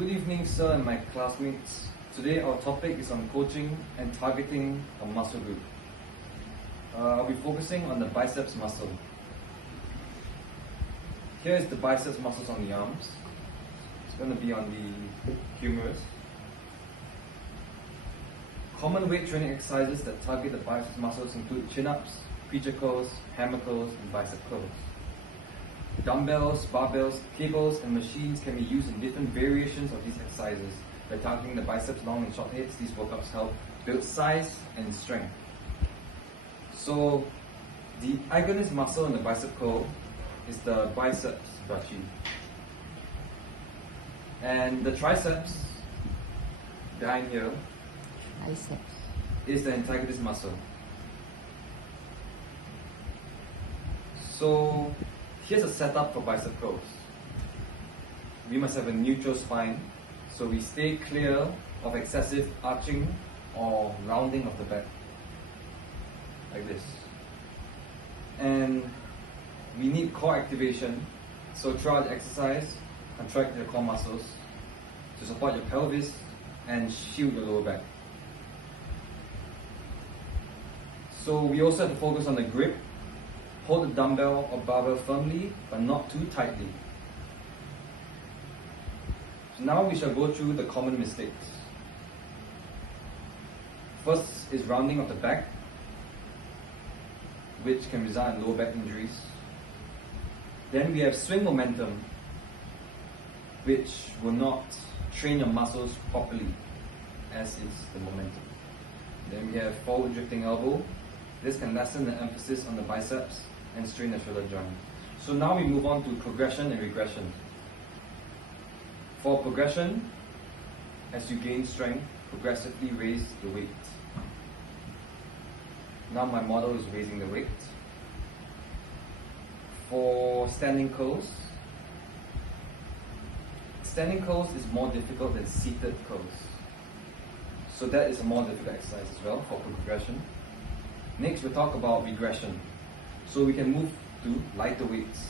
Good evening, sir and my classmates. Today our topic is on coaching and targeting a muscle group. I'll be focusing on the biceps muscle. Here is the biceps muscles on the arms. It's going to be on the humerus. Common weight training exercises that target the biceps muscles include chin-ups, preacher curls, hammer curls, and bicep curls. Dumbbells, barbells, cables, and machines can be used in different variations of these exercises. By targeting the biceps, long and short heads, these workouts help build size and strength. So, the agonist muscle in the bicep curl is the biceps brachii. And the triceps, behind here, is the antagonist muscle. So, here's a setup for bicep curls. We must have a neutral spine, so we stay clear of excessive arching or rounding of the back, like this. And we need core activation, so throughout the exercise, contract your core muscles to support your pelvis and shield your lower back. So we also have to focus on the grip. Hold the dumbbell or barbell firmly, but not too tightly. So now we shall go through the common mistakes. First is rounding of the back, which can result in lower back injuries. Then we have swing momentum, which will not train your muscles properly, as is the momentum. Then we have forward drifting elbow. This can lessen the emphasis on the biceps and strain the shoulder joint. So now we move on to progression and regression. For progression, as you gain strength, progressively raise the weight. Now my model is raising the weight. For standing curls is more difficult than seated curls. So that is a more difficult exercise as well for progression. Next, we'll talk about regression. So we can move to lighter weights.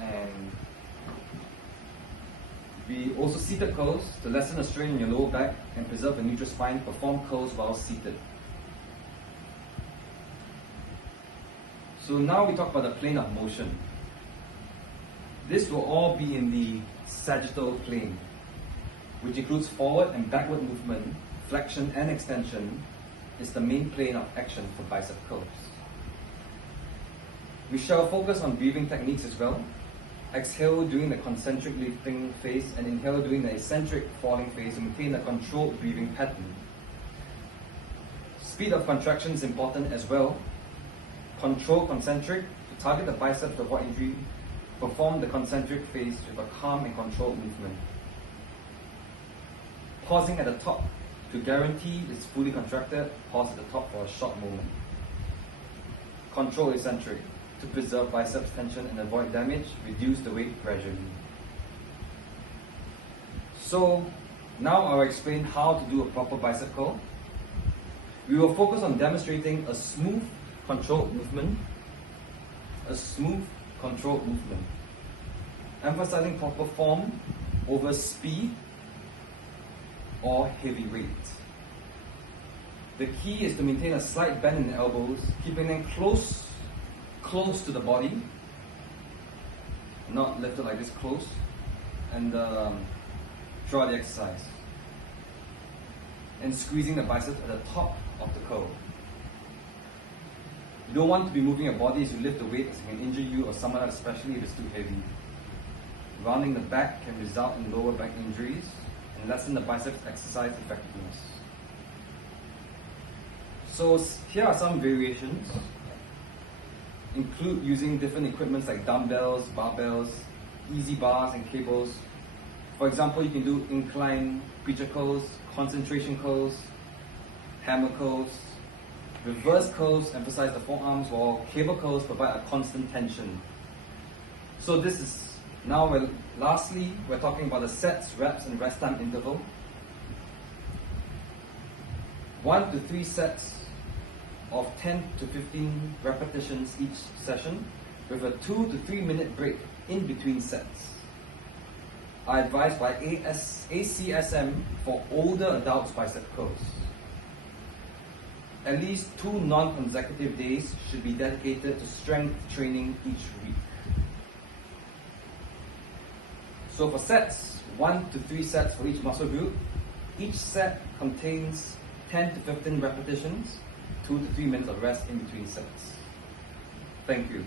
And we also seated curls to lessen the strain in your lower back and preserve a neutral spine. Perform curls while seated. So now we talk about the plane of motion. This will all be in the sagittal plane, which includes forward and backward movement, flexion and extension is the main plane of action for bicep curls. We shall focus on breathing techniques as well. Exhale during the concentric lifting phase and inhale during the eccentric falling phase to maintain a controlled breathing pattern. Speed of contraction is important as well. Control concentric to target the biceps to avoid injury. Perform the concentric phase with a calm and controlled movement. Pausing at the top to guarantee it's fully contracted. Pause at the top for a short moment. Control eccentric to preserve biceps tension and avoid damage. Reduce the weight gradually. So now I'll explain how to do a proper bicep curl. We will focus on demonstrating a smooth, controlled movement. Emphasizing proper form over speed or heavy weight. The key is to maintain a slight bend in the elbows, keeping them close to the body, not lifted like this, close, and throughout the exercise. And squeezing the biceps at the top of the curl. You don't want to be moving your body as you lift the weight, as it can injure you or someone else, especially if it's too heavy. Rounding the back can result in lower back injuries and lessen the biceps exercise effectiveness. So here are some variations. Include using different equipments like dumbbells, barbells, easy bars and cables. For example, you can do incline preacher curls, concentration curls, hammer curls. Reverse curls emphasize the forearms, while cable curls provide a constant tension. So this is now, lastly, we're talking about the sets, reps, and rest time interval. 1 to 3 sets of 10 to 15 repetitions each session with a 2 to 3 minute break in between sets. are advised by ACSM for older adults bicep curls. At least 2 non-consecutive days should be dedicated to strength training each week. So for sets, 1 to 3 sets for each muscle group. Each set contains 10 to 15 repetitions, 2 to 3 minutes of rest in between sets. Thank you.